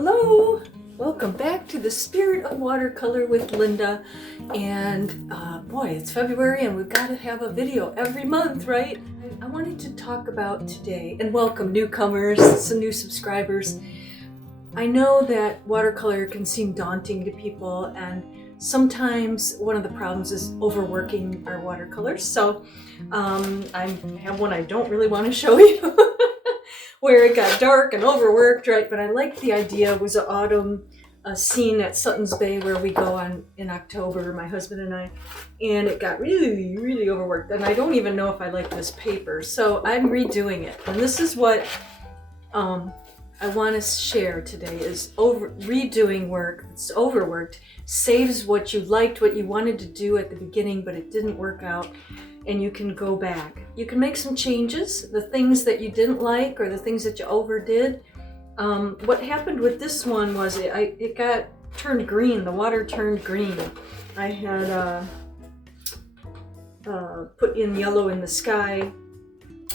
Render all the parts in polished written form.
Hello! Welcome back to the Spirit of Watercolor with Linda. And boy, it's February and we've got to have a video every month, right? I wanted to talk about today, and welcome newcomers, some new subscribers. I know that watercolor can seem daunting to people, and sometimes one of the problems is overworking our watercolors. So I have one I don't really want to show you. Where it got dark and overworked, right? But I liked the idea. It was an autumn scene at Sutton's Bay where we go on in October, my husband and I, and it got really, really overworked. And I don't even know if I like this paper, so I'm redoing it. And this is what I want to share today: is redoing work that's overworked saves what you liked, what you wanted to do at the beginning, but it didn't work out. And you can go back. You can make some changes, the things that you didn't like or the things that you overdid. What happened with this one was it got turned green. The water turned green. I had put in yellow in the sky,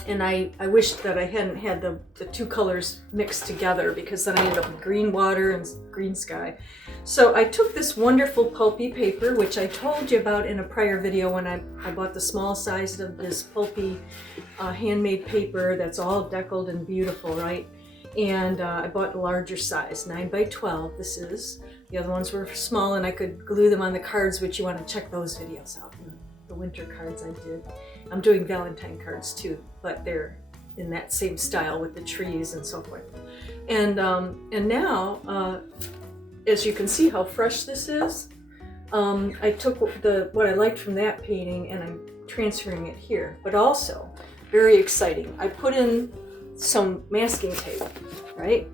and I wished that I hadn't had the two colors mixed together, because then I ended up with green water and green sky. So I took this wonderful pulpy paper, which I told you about in a prior video when I bought the small size of this pulpy handmade paper that's all deckled and beautiful, right? And I bought the larger size, 9 by 12. This is. The other ones were small, and I could glue them on the cards, which you want to check those videos out. The winter cards I did. I'm doing Valentine cards too, but they're in that same style with the trees and so forth. And now, as you can see how fresh this is, I took what I liked from that painting and I'm transferring it here. But also, very exciting, I put in some masking tape, right?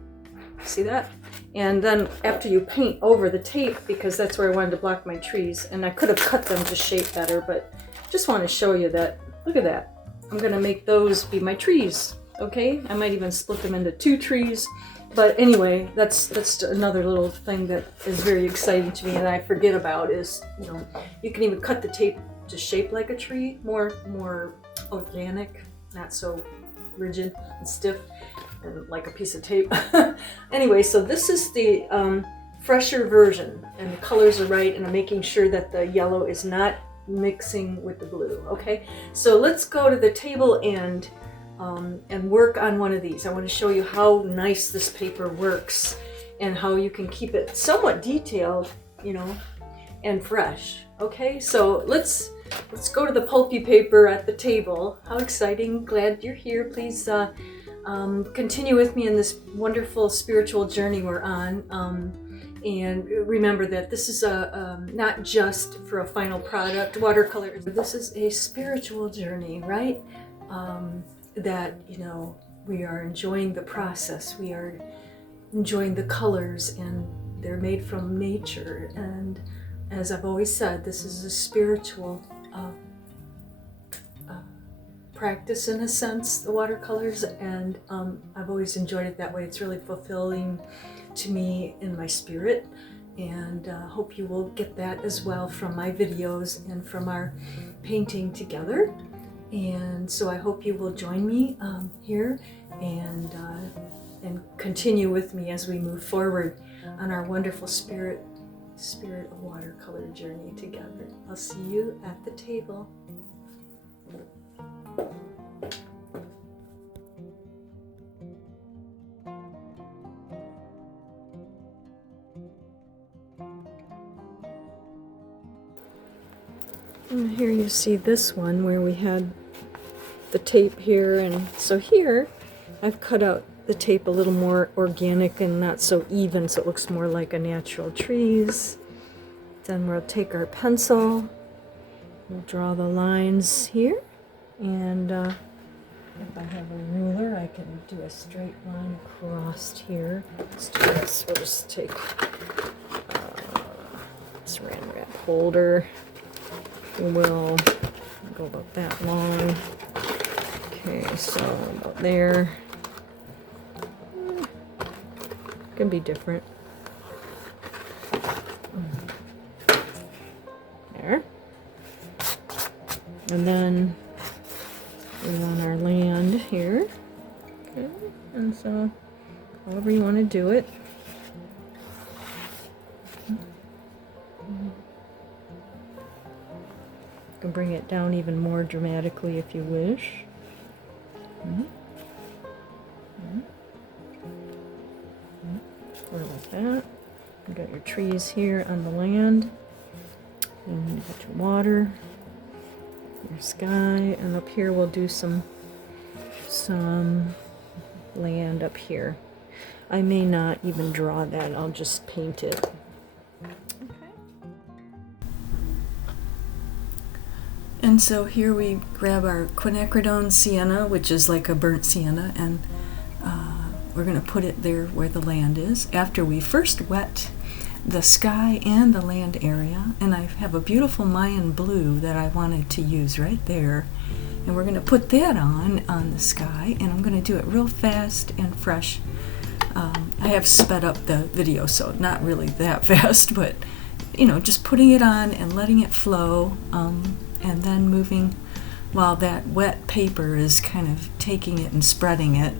See that? And then after you paint over the tape, because that's where I wanted to block my trees, and I could have cut them to shape better, but just want to show you that, look at that. I'm going to make those be my trees, okay? I might even split them into 2 trees. But anyway, that's another little thing that is very exciting to me and I forget about is, you can even cut the tape to shape like a tree, more organic, not so rigid and stiff and like a piece of tape. Anyway, so this is the fresher version, and the colors are right, and I'm making sure that the yellow is not mixing with the blue, okay? So let's go to the table and work on one of these. I want to show you how nice this paper works and how you can keep it somewhat detailed, and fresh. Okay, so let's go to the pulpy paper at the table. How exciting! Glad you're here. Please continue with me in this wonderful spiritual journey we're on. And remember that this is not just for a final product watercolor. This is a spiritual journey, right? That we are enjoying the process, we are enjoying the colors, and they're made from nature. And as I've always said, this is a spiritual practice in a sense, the watercolors, and I've always enjoyed it that way. It's really fulfilling to me in my spirit, and hope you will get that as well from my videos and from our painting together. And so I hope you will join me here and continue with me as we move forward on our wonderful spirit of watercolor journey together. I'll see you at the table. And here you see this one where we had the tape here, and so here I've cut out the tape a little more organic and not so even, so it looks more like a natural trees. Then we'll take our pencil, we'll draw the lines here, and if I have a ruler I can do a straight line across here. Let's do this. We'll just take saran wrap holder. We'll go about that long. Okay, so about there. Can be different. There. And then we want our land here. Okay, and so however you want to do it. You can bring it down even more dramatically if you wish. What about that? You got your trees here on the land, and you got your water, your sky, and up here we'll do some land up here. I may not even draw that, I'll just paint it. And so here we grab our Quinacridone Sienna, which is like a burnt sienna, and we're going to put it there where the land is after we first wet the sky and the land area. And I have a beautiful Mayan blue that I wanted to use right there. And we're going to put that on the sky, and I'm going to do it real fast and fresh. I have sped up the video, so not really that fast, but you know, just putting it on and letting it flow, and then moving while that wet paper is kind of taking it and spreading it.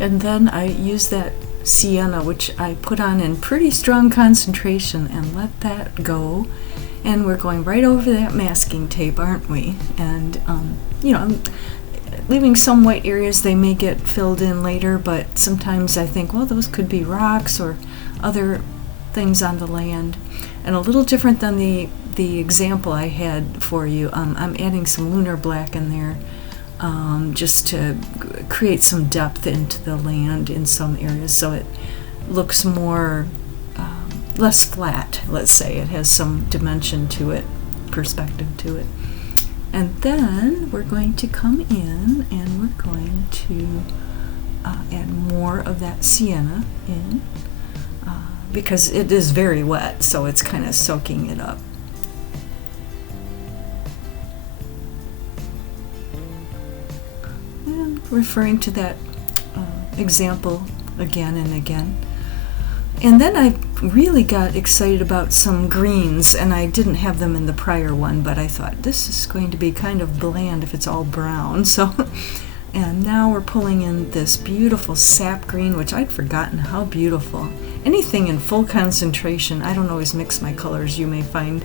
And then I use that sienna, which I put on in pretty strong concentration, and let that go. And we're going right over that masking tape, aren't we? And you know, I'm leaving some white areas. They may get filled in later, but sometimes I think, well, those could be rocks or other things on the land. And a little different than the example I had for you, I'm adding some Lunar Black in there, just to create some depth into the land in some areas, so it looks more less flat, let's say. It has some dimension to it, perspective to it. And then we're going to come in and we're going to add more of that sienna in, because it is very wet, so it's kind of soaking it up. And referring to that example again and again. And then I really got excited about some greens, and I didn't have them in the prior one, but I thought this is going to be kind of bland if it's all brown. So, and now we're pulling in this beautiful sap green, which I'd forgotten how beautiful. Anything in full concentration, I don't always mix my colors, you may find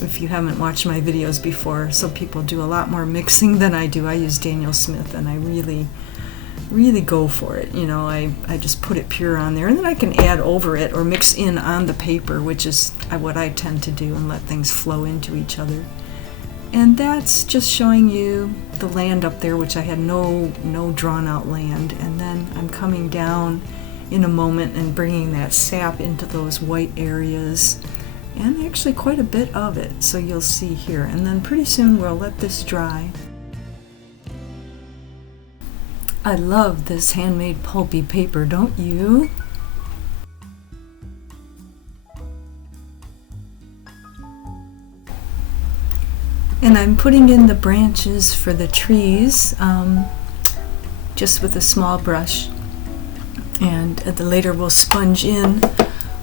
if you haven't watched my videos before. Some people do a lot more mixing than I do. I use Daniel Smith, and I really go for it. You know, I just put it pure on there, and then I can add over it or mix in on the paper, which is what I tend to do, and let things flow into each other. And that's just showing you the land up there, which I had no drawn out land. And then I'm coming down in a moment and bringing that sap into those white areas, and actually quite a bit of it, so you'll see here. And then pretty soon we'll let this dry. I love this handmade pulpy paper, don't you? And I'm putting in the branches for the trees, just with a small brush. And later we'll sponge in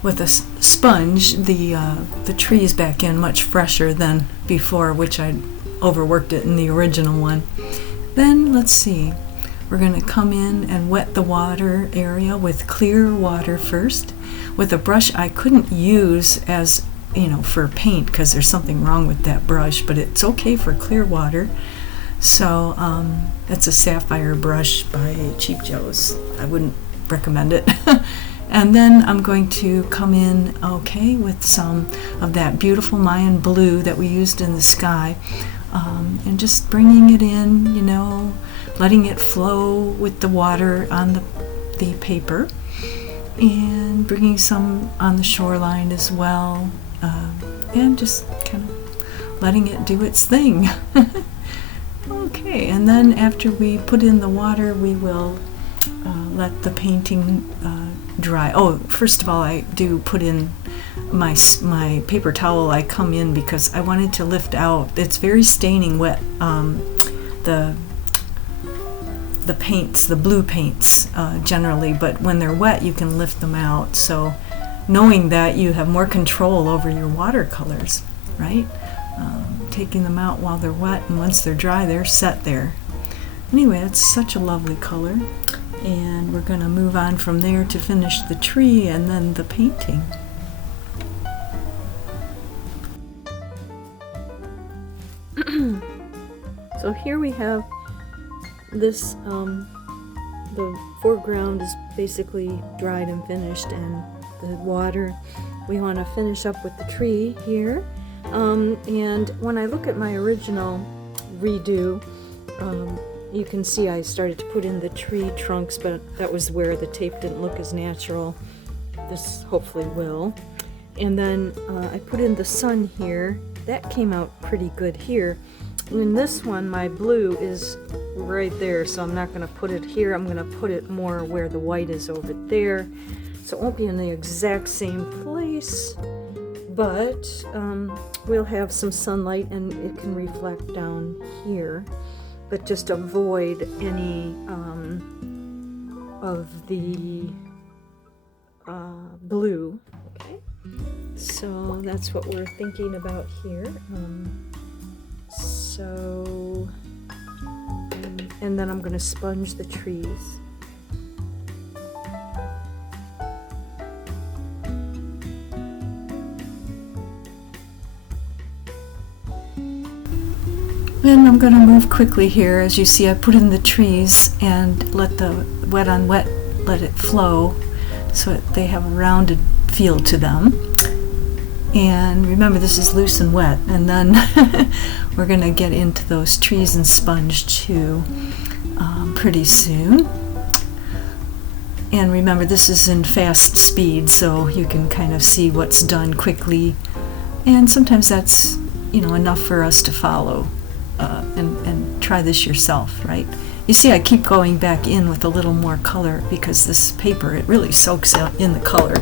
with a sponge the trees back in much fresher than before, which I'd overworked it in the original one. Then let's see. We're going to come in and wet the water area with clear water first with a brush I couldn't use as, you know, for paint, because there's something wrong with that brush, but it's okay for clear water. So that's a sapphire brush by Cheap Joe's. I wouldn't recommend it. And then I'm going to come in, okay, with some of that beautiful Mayan blue that we used in the sky, and just bringing it in, you know, letting it flow with the water on the paper, and bringing some on the shoreline as well, and just kind of letting it do its thing. Okay, and then after we put in the water, we will let the painting dry. Oh, first of all, I do put in my paper towel. I come in because I wanted to lift out. It's very staining wet. The paints, the blue paints generally, but when they're wet you can lift them out. So knowing that, you have more control over your watercolors, right? Taking them out while they're wet, and once they're dry, they're set there. Anyway, it's such a lovely color, and we're going to move on from there to finish the tree and then the painting. So here we have this, the foreground is basically dried and finished, and the water, we want to finish up with the tree here. And when I look at my original redo, you can see I started to put in the tree trunks, but that was where the tape didn't look as natural. This hopefully will. And then I put in the sun here. That came out pretty good here. And in this one, my blue is right there, so I'm not going to put it here. I'm going to put it more where the white is over there. So it won't be in the exact same place, but we'll have some sunlight and it can reflect down here. But just avoid any of the blue. Okay, so that's what we're thinking about here. And then I'm going to sponge the trees. And I'm going to move quickly here. As you see, I put in the trees and let the wet on wet, let it flow so they have a rounded feel to them. And remember, this is loose and wet, and then we're going to get into those trees and sponge too pretty soon. And remember, this is in fast speed, so you can kind of see what's done quickly, and sometimes that's, you know, enough for us to follow and try this yourself, right? You see, I keep going back in with a little more color because this paper, it really soaks in the color.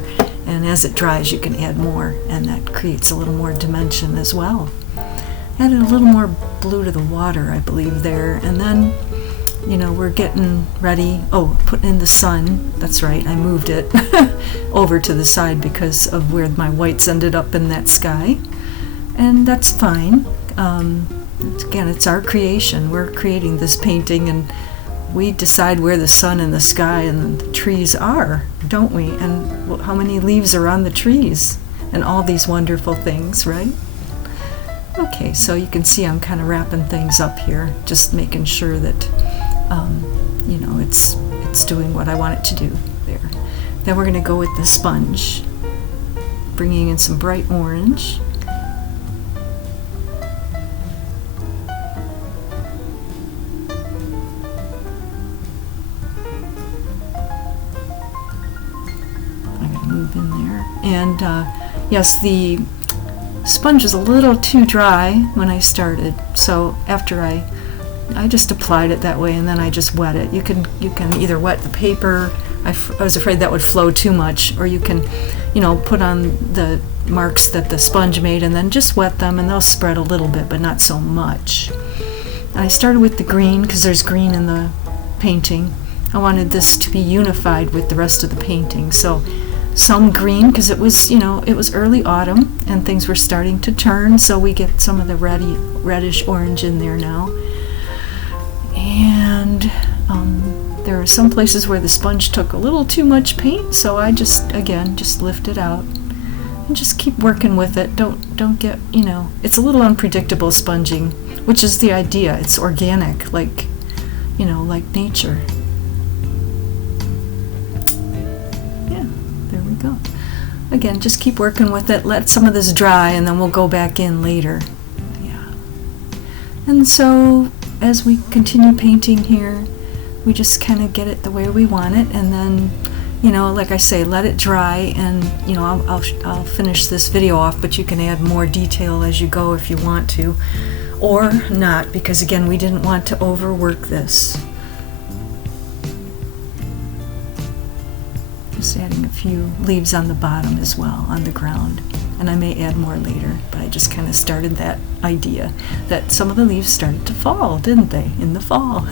And as it dries, you can add more, and that creates a little more dimension as well. Added a little more blue to the water, I believe, there. And then, you know, we're getting ready. Oh, putting in the sun. That's right, I moved it over to the side because of where my whites ended up in that sky. And that's fine. Again, it's our creation. We're creating this painting, and we decide where the sun and the sky and the trees are, don't we? And how many leaves are on the trees and all these wonderful things, right? Okay, so you can see I'm kind of wrapping things up here, just making sure that you know, it's doing what I want it to do there. Then we're going to go with the sponge, bringing in some bright orange. In there, and yes, the sponge is a little too dry when I started, so after I just applied it that way, and then I just wet it. You can either wet the paper. I was afraid that would flow too much, or you can, you know, put on the marks that the sponge made and then just wet them, and they'll spread a little bit, but not so much. And I started with the green because there's green in the painting. I wanted this to be unified with the rest of the painting, so some green, because it was, you know, it was early autumn and things were starting to turn, so we get some of the reddish orange in there now. And there are some places where the sponge took a little too much paint, so I just lift it out and just keep working with it. Don't get, you know, it's a little unpredictable sponging, which is the idea. It's organic, like, you know, like nature. Go. Again, just keep working with it. Let some of this dry, and then we'll go back in later. Yeah. And so, as we continue painting here, we just kind of get it the way we want it, and then, you know, like I say, let it dry, and, you know, I'll finish this video off, but you can add more detail as you go if you want to, or not, because again, we didn't want to overwork this. Just adding a few leaves on the bottom as well, on the ground, and I may add more later, but I just kind of started that idea that some of the leaves started to fall, didn't they, in the fall?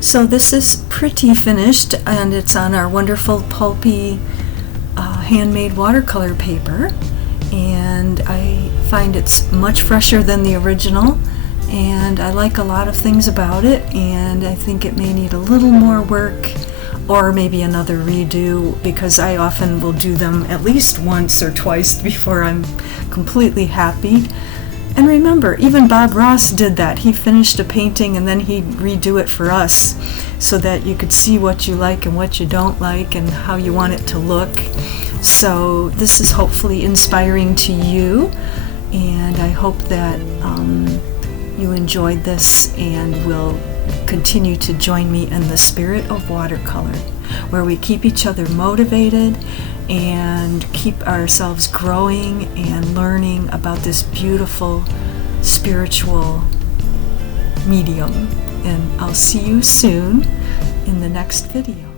So this is pretty finished, and it's on our wonderful pulpy handmade watercolor paper, and I find it's much fresher than the original, and I like a lot of things about it, and I think it may need a little more work or maybe another redo, because I often will do them at least once or twice before I'm completely happy. And remember, even Bob Ross did that. He finished a painting and then he'd redo it for us so that you could see what you like and what you don't like and how you want it to look. So this is hopefully inspiring to you, and I hope that you enjoyed this and will continue to join me in the spirit of watercolor, where we keep each other motivated and keep ourselves growing and learning about this beautiful spiritual medium. And I'll see you soon in the next video.